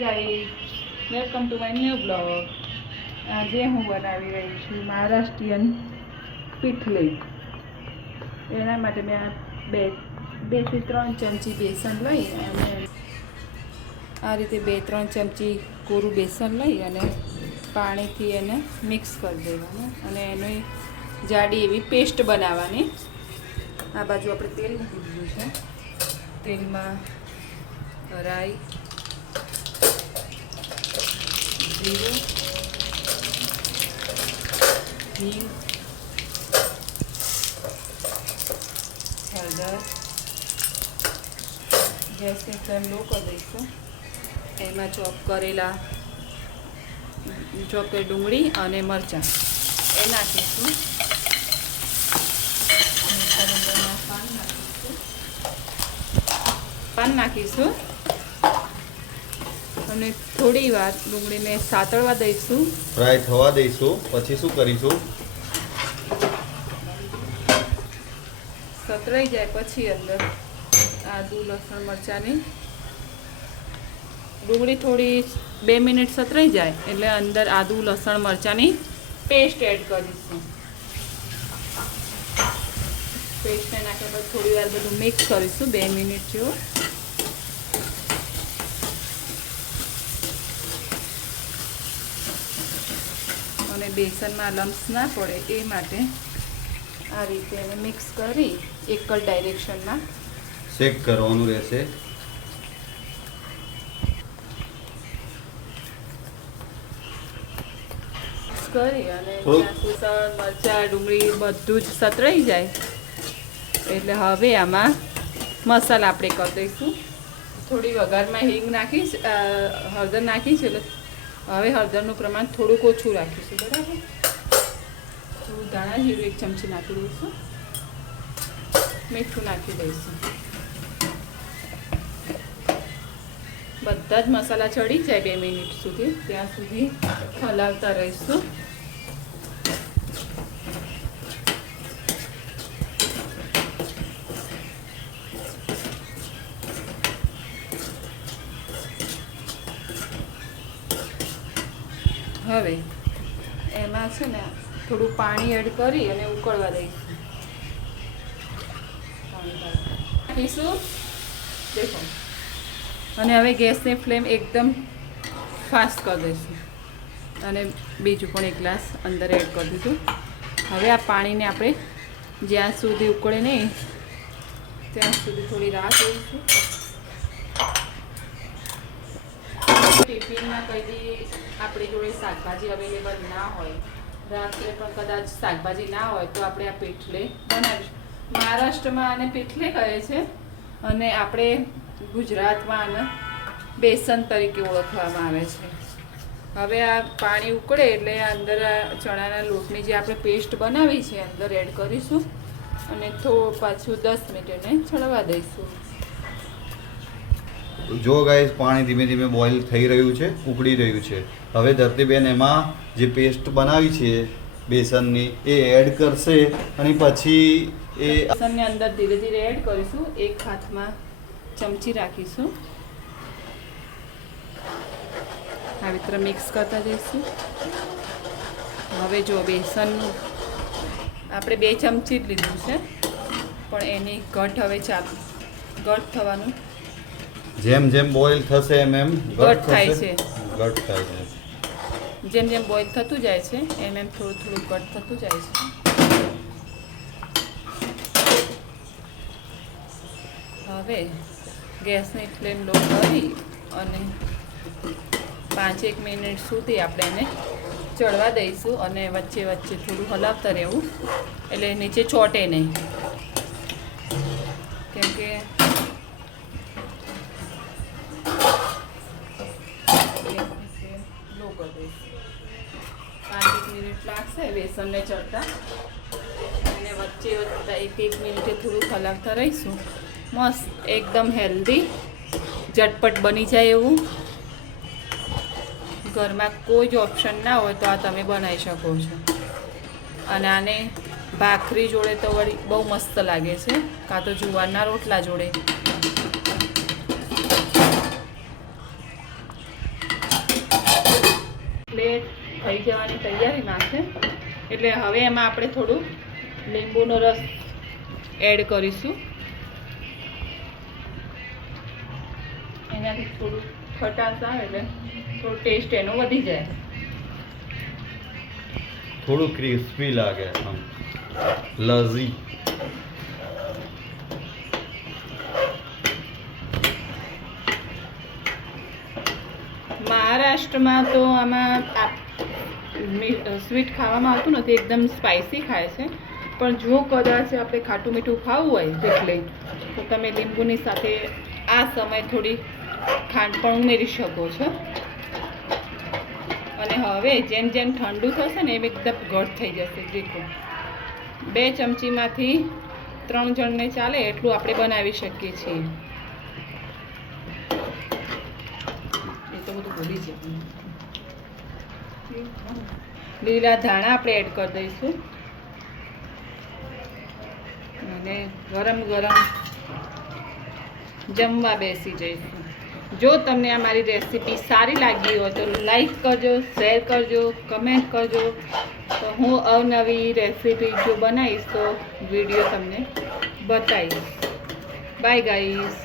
Guys, welcome to my new blog. આજે હું બનાવી રહી છું મહારાષ્ટ્રીયન પીઠલી. એના માટે મેં બે થી 3 ચમચી બેસન લઈ અને આ રીતે 2-3 ચમચી કોરું બેસન લઈ અને પાણીથી એને મિક્સ કરી દેવાનું અને એની જાડી એવી પેસ્ટ બનાવવાની. આ બાજુ આપણે તેલ મૂકી દીધું છે. તેલમાં રાઈ, જીરું, હિંગ, હળદર. ગેસની ફ્લેમ લો કરી દઈશું. એમાં ચોપ કરેલી ડુંગળી અને મરચાં એ નાખીશું. પાન નાખીશું અને થોડી વાર ડુંગળીને સાતળવા દઈશું, ફ્રાય થવા દઈશું. પછી શું કરીશું? સતળાઈ જાય પછી અંદર આદુ, લસણ, મરચાંની ડુંગળી થોડી 2 મિનિટ સતળાઈ જાય એટલે અંદર આદુ, લસણ, મરચાંની પેસ્ટ એડ કરીશું. પેસ્ટને નાખ્યા પછી થોડી વાર બધું મિક્સ કરીશું 2 મિનિટ જેવું. અને બેસનમાં લમ્સ ના પડે એ માટે આ રીતે એને મિક્સ કરી એક જ ડાયરેક્શનમાં શેક કરવાનું રહેશે. કરી અને મરચાં, ડુંગળી બધું જ સતળાઈ જાય એટલે હવે આમાં મસાલા આપણે કરી દઈશું. થોડી વઘારમાં હિંગ નાખીશ, હળદર નાખીશ એટલે હવે હળદરનું પ્રમાણ થોડુંક ઓછું રાખીશું. બરાબર. થોડું ધાણા જીરું 1 ચમચી નાખી દઈશું. મીઠું નાખી દઈશું. બધા જ મસાલા ચડી જાય 2 મિનિટ સુધી, ત્યાં સુધી હલાવતા રહીશું. હવે એમાં છે ને થોડું પાણી એડ કરી અને ઉકળવા દઈશું. નાખીશું દેખો. અને હવે ગેસની ફ્લેમ એકદમ ફાસ્ટ કરી દઈશું અને બીજું પણ 1 ગ્લાસ અંદર એડ કરી દીધું. હવે આ પાણીને આપણે જ્યાં સુધી ઉકળે નહીં ત્યાં સુધી થોડી રાહ જોઈશું. ટિફિનમાં કંઈ બી આપણી જોડે શાકભાજી અવેલેબલ ના હોય, રાત્રે પણ કદાચ શાકભાજી ના હોય તો આપણે આ પીઠલે બનાવીશું. મહારાષ્ટ્રમાં આને પીઠલે કહે છે અને આપણે ગુજરાતમાં આને બેસન તરીકે ઓળખવામાં આવે છે. હવે આ પાણી ઉકળે એટલે અંદર આ ચણાના લોટની જે આપણે પેસ્ટ બનાવી છે અંદર એડ કરીશું અને પાછું 10 મિનિટ એને ચડવા દઈશું. જો ગાઈસ, પાણી ધીમે ધીમે બોઇલ થઈ રહ્યું છે, ઉકળી રહ્યું છે. હવે ધરતીબેન એમાં જે પેસ્ટ બનાવી છે બેસનની એ એડ કરશે અને પછી એ બેસનને અંદર ધીરે ધીરે એડ કરીશું. એક હાથમાં ચમચી રાખીશું. આવી રીતે મિક્સ કરતા જઈશું. હવે જો બેસનનું આપણે 2 ચમચી જ લીધું છે પણ એની ઘટ હવે ઘટ થવાનું, જેમ જેમ બોઇલ થશે એમ એમ ઘટ થાય છે. ઘટ થાય છે. જેમ જેમ બોઇલ થતું જાય છે એમ એમ થોડું થોડું ઘટ થતું જાય છે. હવે ગેસની ફ્લેમ લો કરી અને 5-1 મિનિટ સુધી આપણે એને ચડવા દઈશું અને વચ્ચે વચ્ચે થોડું હલાવતા રહેવું એટલે નીચે ચોંટે નહીં. કેમ કે લો કરી દઈશું. 5-1 મિનિટ લાગશે બેસનને ચડતા અને વચ્ચે વચ્ચે 1-1 મિનિટે થોડું હલાવતા રહીશું. મસ્ત એકદમ હેલ્ધી, ઝટપટ બની જાય એવું. ઘરમાં કોઈ જ ઓપ્શન ના હોય તો આ તમે બનાવી શકો છો. અને આને ભાખરી જોડે તો વળી બહુ મસ્ત લાગે છે, કાં તો જુવારના રોટલા જોડે. એટલે થઈ જવાની તૈયારીમાં છે. એટલે હવે એમાં આપણે થોડું લીંબુનો રસ એડ કરીશું. એનાથી થોડું ખટાશ આવે એટલે થોડું ટેસ્ટ એનો વધી જાય. થોડું ક્રિસ્પી લાગે આમ લઝી. મહારાષ્ટ્રમાં તો આમાં સ્વીટ ખાવામાં આવતું નથી, એકદમ સ્પાઇસી ખાય છે. પણ જો કદાચ આપણે ખાટું મીઠું ખાવું હોય એટલે તો તમે લીંબુની સાથે આ સમય થોડી ખાંડ પણ ઉમેરી શકો છો. અને હવે જેમ જેમ ઠંડુ થશે ને એમ એકદમ ઘટ થઈ જશે. દેખો 2 ચમચીમાંથી 3 જણને ચાલે એટલું આપણે બનાવી શકીએ છીએ. એ તો બધું ભૂલી જાય. લીલા ધાણા આપણે એડ કરી દઈશું અને ગરમ ગરમ જમવા બેસી જઈશું. જો તમને આ મારી રેસીપી સારી લાગી હોય તો લાઈક કરજો, શેર કરજો, કમેન્ટ કરજો. તો હું અવનવી રેસીપી જો બનાવીશ તો વિડીયો તમને બતાવીશ. Bye guys.